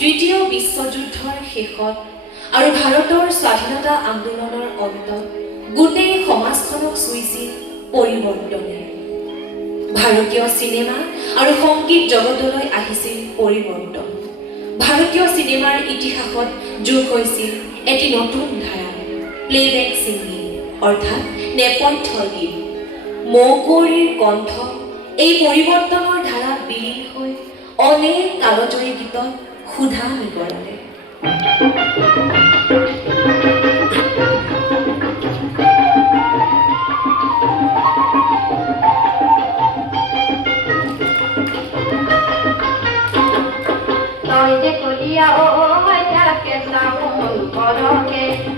দ্বিতীয় বিশ্বযুদ্ধৰ শেষত আৰু ভাৰতৰ স্বাধীনতা আন্দোলনৰ অন্তত গোটেই সমাজখনক চুইছিল পৰিৱৰ্তনে। ভাৰতীয় চিনেমা আৰু সংগীত জগতলৈ আহিছিল পৰিৱৰ্তন। ভাৰতীয় চিনেমাৰ ইতিহাসত যোগ হৈছিল এটি নতুন ধাৰা, প্লেবেক ছিংগিং অৰ্থাৎ নেপথ্য গীত। মৌকুঁৱৰীৰ কণ্ঠ এই পৰিৱৰ্তনৰ ধাৰাত বিলীন হৈ অনেক কালজয়ী গীতত সুধা নিগৰালে।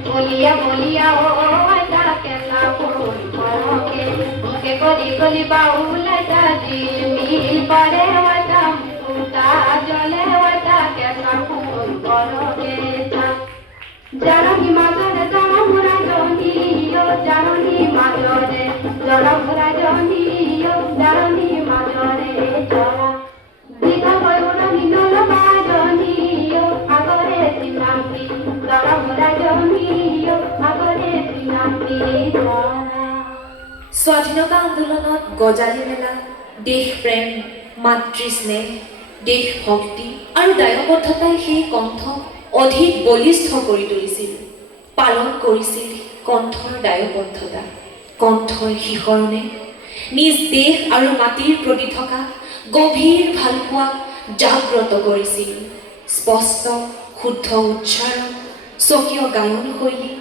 বলিয়া বলিয়া ও তাকে না ফুল পরকে মুখে গলি গলি বাউলা জিল মিল পরে ওটা মুটা জলে ওটা কেসা ফুল পরকে জানি মাজরে জনমুরা জনিও জানি মাজরে জনমুরা জনিও জানি মাজরে জরা দিঘা বয়রা নিনল বাজনিও আগরে সিনাপি জনমুরা জনিও আগরে সিনাপি জরা। স্বাধীনতা আন্দোলনত গজালি মেলা দেশ প্ৰেম, মাতৃস্নেহ, দেশ ভক্তি আৰু দায়বদ্ধতাই সেই কণ্ঠ অধিক বলিষ্ঠ কৰি তুলিছিল। পালন কৰিছিল কণ্ঠৰ দায়বদ্ধতা। কণ্ঠৰ শিহৰণে নিজ দেশ আৰু মাটিৰ প্ৰতি থকা গভীৰ ভালপোৱাক জাগ্ৰত কৰিছিল। স্পষ্ট শুদ্ধ উচ্চাৰণ, স্বকীয় গায়ন শৈলী,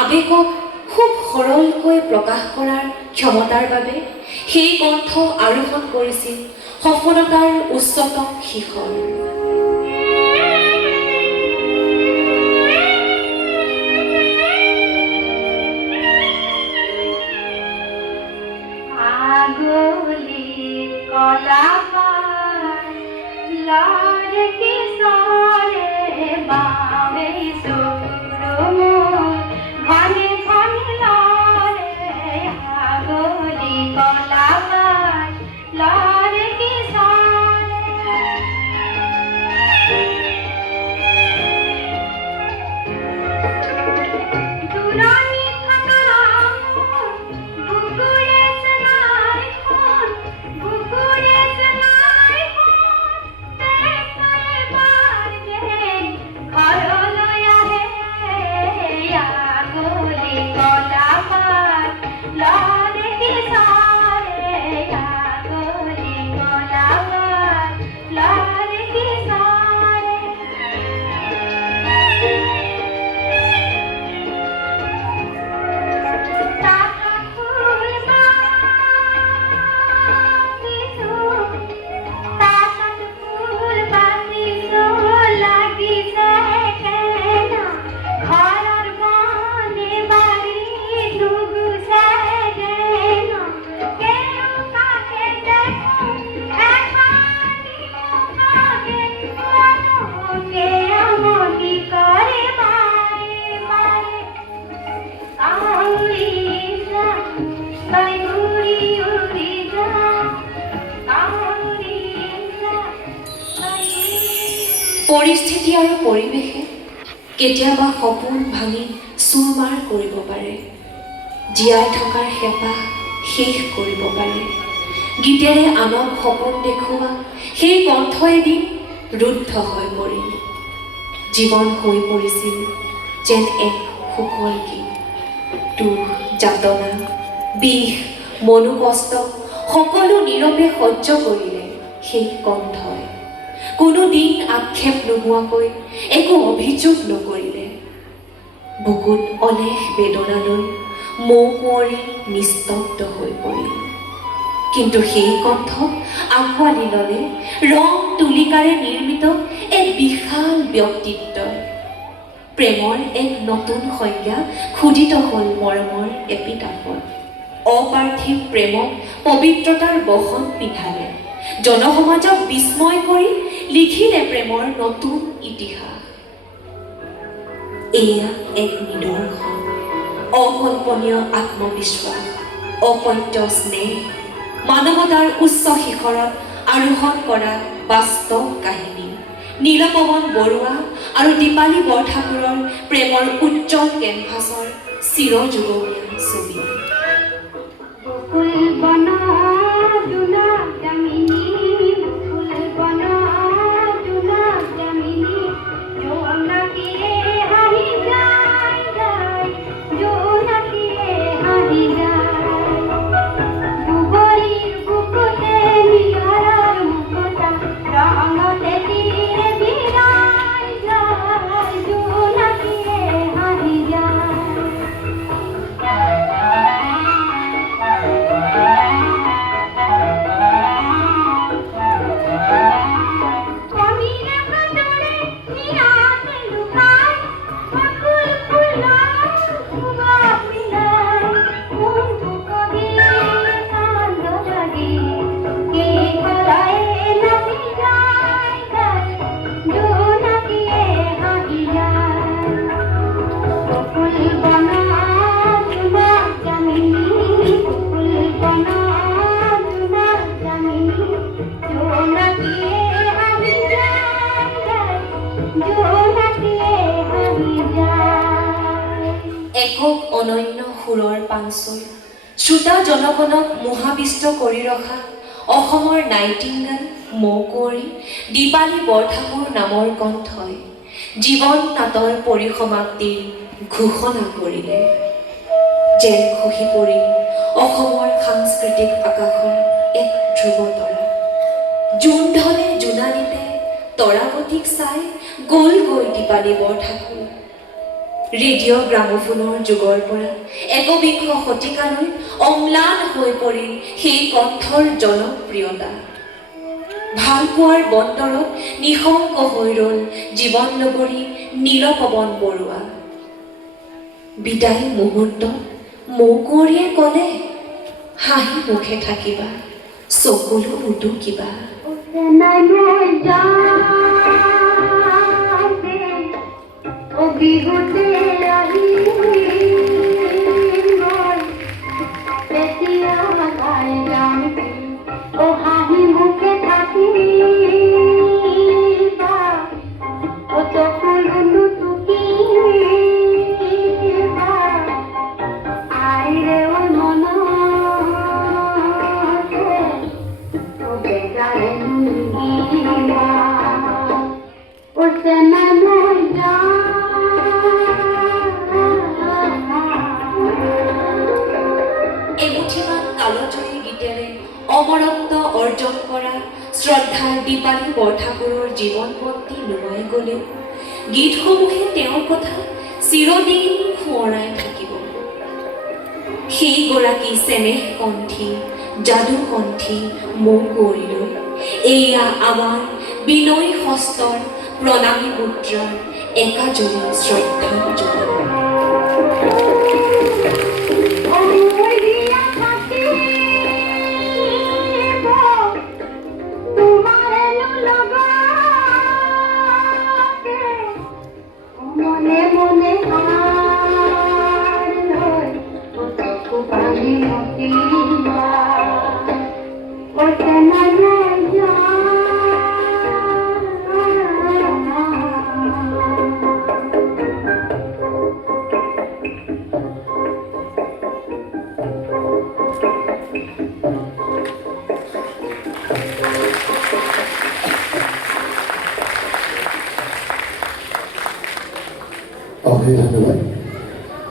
আৱেগক খুব সৰলকৈ প্ৰকাশ কৰাৰ ক্ষমতাৰ বাবে সেই কণ্ঠ আৰোহণ কৰিছিল সফলতাৰ উচ্চতম শিখৰ। পৰিস্থিতি আৰু পৰিৱেশে কেতিয়াবা সপোন ভাঙি চুৰমাৰ কৰিব পাৰে, জীয়াই থকাৰ হেঁপাহ শেষ কৰিব পাৰে। গীতেৰে আনক সপোন দেখুওৱা সেই কণ্ঠ এদিন ৰুদ্ধ হৈ পৰিল। জীৱন হৈ পৰিছিল যেন এক সুকল গীত। দুখ, যাতনা, বিষ, মনোকষ্ট সকলো নীৰৱে সহ্য কৰিলে সেই কণ্ঠই। কোনো দিন আক্ষেপ নোহোৱাকৈ একো অভিযোগ নকৰিলে। বুকুত অলেখ বেদনা লৈ মৌকুঁৱৰী নিস্তব্ধ হৈ পৰিল। কিন্তু সেই কণ্ঠ আঁকোৱালি ল'লে ৰং তুলিকাৰে নিৰ্মিত এক বিশাল ব্যক্তিত্বই। প্ৰেমৰ এক নতুন সংজ্ঞা খোদিত হ'ল মৰমৰ এপিটাফত। অপাৰ্থিৱ প্ৰেমক পবিত্ৰতাৰ বসন পিন্ধালে। জনসমাজক বিস্ময় কৰি লিখিলে প্ৰেমৰ নতুন ইতিহাস। এয়া এক নিদৰ্শন, অকল্পনীয় আত্মবিশ্বাস, অপত্য স্নেহ, মানৱতাৰ উচ্চ শিখৰত আৰোহণ কৰা বাস্তৱ কাহিনী, নীলপৱন বৰুৱা আৰু দীপালী বৰঠাকুৰৰ প্ৰেমৰ উজ্জ্বল কেনভাছৰ চিৰযুগমীয়া ছবি। ফুল বনা দুলা জামিনী ফুল বনা দুলা জামিনী জোনাকিয়ে হাঁহি যায় যায় জোনাকিয়ে হাঁহি যায় দুবৰিৰ বুকুতে নিয়াৰৰ মুকুতা ৰঙতে তীৰে বিৰাই যায় জোনাকিয়ে হাঁহি যায় একক অনন্য সুৰৰ পাঞ্চল শ্ৰোতা জনগণক মোহাবিষ্ট কৰি ৰখা অসমৰ নাইটিংগেল মৌকুঁৱৰী দীপালী বৰঠাকুৰ নামৰ কণ্ঠই জীৱন নাটৰ পৰিসমাপ্তিৰ ঘোষণা কৰিলে। যেন খহি পৰি অসমৰ সাংস্কৃতিক আকাশৰ এক ধ্ৰুৱতৰা জোন ঢলে জোনালীতে তৰাৱতীক চাই গ'ল গৈ দীপালী বৰঠাকুৰ। ৰেডিঅ' গ্ৰামোফোনৰ যুগৰ পৰা একবিংশ শতিকালৈ অম্লান হৈ পৰিল সেই কণ্ঠৰ জনপ্ৰিয়তা। ভালপোৱাৰ বন্দৰত নিশংক হৈ ৰ'ল জীৱন লগৰী নীলপৱন বৰুৱা। বিদায় মুহূৰ্তত মৌকুঁৱৰীয়ে ক'লে, হাঁহি মুখে থাকিবা চকুলো উটুকিবা। বিহুতে আহি তেতিয়া গাই যাম অ হাঁহি মুখে থাকিবা অ চকুলো নুটুকিবা আইৰে অ মনতে অ বেগাৰে নুগিবা অ চেনা নৈ যা এমুঠিমান কালজয়ী গীতেৰে অমৰত্ব অৰ্জন কৰা শ্ৰদ্ধাৰ দীপালী বৰঠাকুৰৰ জীৱনপন্থী নোহোৱাই গ'লেও গীতসমূহে তেওঁৰ কথা চিৰদিন সোঁৱৰাই থাকিব। সেইগৰাকী চেনেহ কণ্ঠী যাদুকণ্ঠী মৌকুঁৱৰীলৈ এয়া আমাৰ বিনয় হস্তৰ প্ৰণামী মুদ্ৰাৰ একাজনী শ্ৰদ্ধাঞ্জলি। মনে মনে ধন্যবাদ।